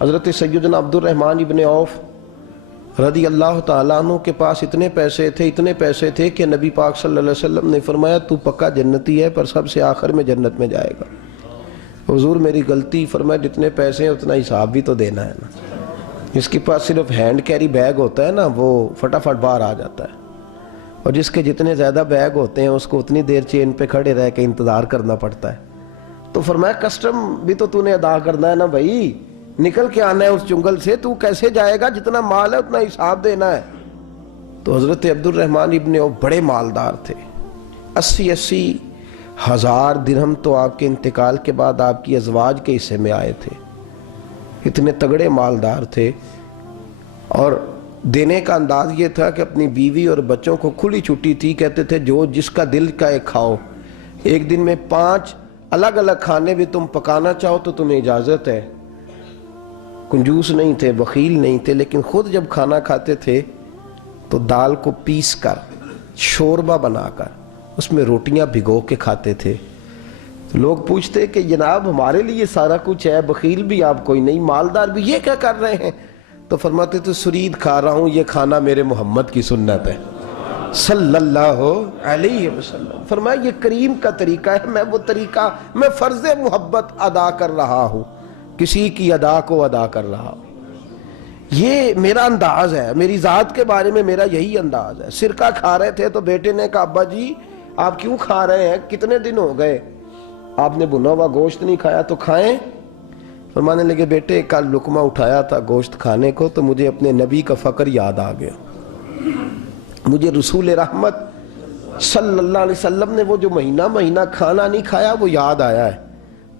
حضرت سیدنا عبد الرحمن ابن عوف رضی اللہ تعالیٰ عنہ کے پاس اتنے پیسے تھے کہ نبی پاک صلی اللہ علیہ وسلم نے فرمایا تو پکا جنتی ہے پر سب سے آخر میں جنت میں جائے گا۔ حضور میری غلطی، فرمایا جتنے پیسے ہیں اتنا حساب بھی تو دینا ہے نا۔ جس کے پاس صرف ہینڈ کیری بیگ ہوتا ہے نا وہ فٹافٹ باہر آ جاتا ہے، اور جس کے جتنے زیادہ بیگ ہوتے ہیں اس کو اتنی دیر چین پہ کھڑے رہ کے انتظار کرنا پڑتا ہے۔ تو فرمایا کسٹم بھی تو نے ادا کرنا ہے نا بھائی، نکل کے آنا ہے اس جنگل سے، تو کیسے جائے گا؟ جتنا مال ہے اتنا حساب دینا ہے۔ تو حضرت عبد الرحمن ابن عوف بڑے مالدار تھے، 80 ہزار درہم تو آپ کے انتقال کے بعد آپ کی ازواج کے حصے میں آئے تھے، اتنے تگڑے مالدار تھے۔ اور دینے کا انداز یہ تھا کہ اپنی بیوی اور بچوں کو کھلی چھٹی تھی، کہتے تھے جو جس کا دل کا ایک کھاؤ، ایک دن میں 5 الگ الگ کھانے بھی تم پکانا چاہو تو تمہیں اجازت ہے۔ کنجوس نہیں تھے، بخیل نہیں تھے، لیکن خود جب کھانا کھاتے تھے تو دال کو پیس کر شوربہ بنا کر اس میں روٹیاں بھگو کے کھاتے تھے۔ لوگ پوچھتے کہ جناب ہمارے لیے سارا کچھ ہے، بخیل بھی آپ کوئی نہیں، مالدار بھی، یہ کیا کر رہے ہیں؟ تو فرماتے تھے سرید کھا رہا ہوں، یہ کھانا میرے محمد کی سنت ہے صلی اللہ علیہ وسلم۔ فرمایا یہ کریم کا طریقہ ہے، میں وہ طریقہ، میں فرض محبت ادا کر رہا ہوں، کسی کی ادا کو ادا کر رہا ہوں۔ یہ میرا انداز ہے، میری ذات کے بارے میں میرا یہی انداز ہے۔ سرکہ کھا رہے تھے تو بیٹے نے کہا ابا جی آپ کیوں کھا رہے ہیں، کتنے دن ہو گئے آپ نے بھنا ہوا گوشت نہیں کھایا، تو کھائیں۔ فرمانے لگے بیٹے کل لقمہ اٹھایا تھا گوشت کھانے کو تو مجھے اپنے نبی کا فقر یاد آ گیا، مجھے رسول رحمت صلی اللہ علیہ وسلم نے وہ جو مہینہ کھانا نہیں کھایا وہ یاد آیا ہے۔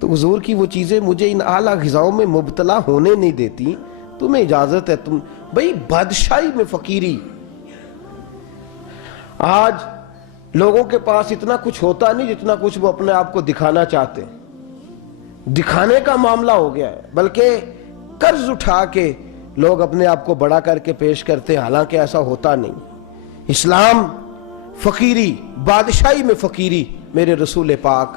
تو حضور کی وہ چیزیں مجھے ان اعلیٰ غذاؤں میں مبتلا ہونے نہیں دیتی، تمہیں اجازت ہے۔ تم بھئی بادشاہی میں فقیری، آج لوگوں کے پاس اتنا کچھ ہوتا نہیں جتنا کچھ وہ اپنے آپ کو دکھانا چاہتے ہیں، دکھانے کا معاملہ ہو گیا ہے، بلکہ قرض اٹھا کے لوگ اپنے آپ کو بڑا کر کے پیش کرتے ہیں، حالانکہ ایسا ہوتا نہیں۔ اسلام فقیری، بادشاہی میں فقیری، میرے رسول پاک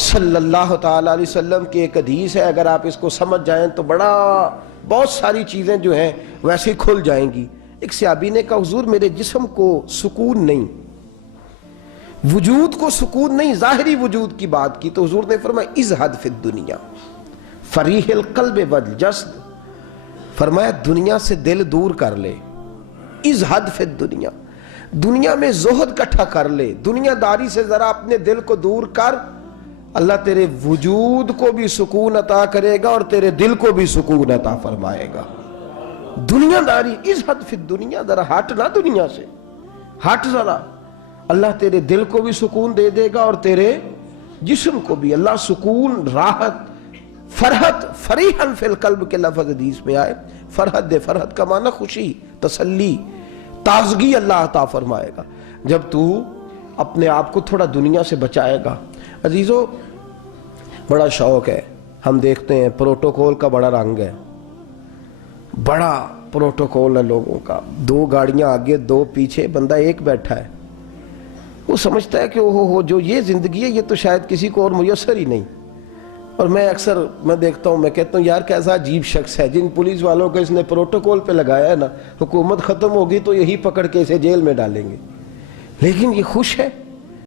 صلی اللہ تعالی علیہ وسلم کی ایک حدیث ہے، اگر آپ اس کو سمجھ جائیں تو بہت ساری چیزیں جو ہیں ویسے کھل جائیں گی۔ ایک صحابی نے کہا حضور میرے جسم کو سکون نہیں، وجود کو سکون نہیں، ظاہری وجود کی بات کی، تو حضور نے فرمایا ازہد فی الدنیا فریح القلب والجسد، فرمایا دنیا سے دل دور کر لے، ازہد فی الدنیا، دنیا میں زہد کٹھا کر لے، دنیا داری سے ذرا اپنے دل کو دور کر، اللہ تیرے وجود کو بھی سکون عطا کرے گا اور تیرے دل کو بھی سکون عطا فرمائے گا۔ دنیا داری، ازہد فی الدنیا، ذرا ہٹ نہ دنیا سے، ہٹ ذرا، اللہ تیرے دل کو بھی سکون دے دے گا اور تیرے جسم کو بھی۔ اللہ سکون، راحت، فرحت، فریحاً فی القلب کے لفظ حدیث میں آئے، فرحت دے، فرحت کا معنی خوشی، تسلی، تازگی اللہ عطا فرمائے گا جب تو اپنے آپ کو تھوڑا دنیا سے بچائے گا۔ عزیزو بڑا شوق ہے، ہم دیکھتے ہیں پروٹوکول کا بڑا رنگ ہے، بڑا پروٹوکول ہے لوگوں کا، 2 گاڑیاں آگے 2 پیچھے، بندہ ایک بیٹھا ہے، وہ سمجھتا ہے کہ جو یہ زندگی ہے یہ تو شاید کسی کو اور میسر ہی نہیں۔ اور میں اکثر دیکھتا ہوں، میں کہتا ہوں یار کیسا عجیب شخص ہے، جن پولیس والوں کو اس نے پروٹوکول پہ لگایا ہے نا، حکومت ختم ہوگی تو یہی پکڑ کے اسے جیل میں ڈالیں گے، لیکن یہ خوش ہے۔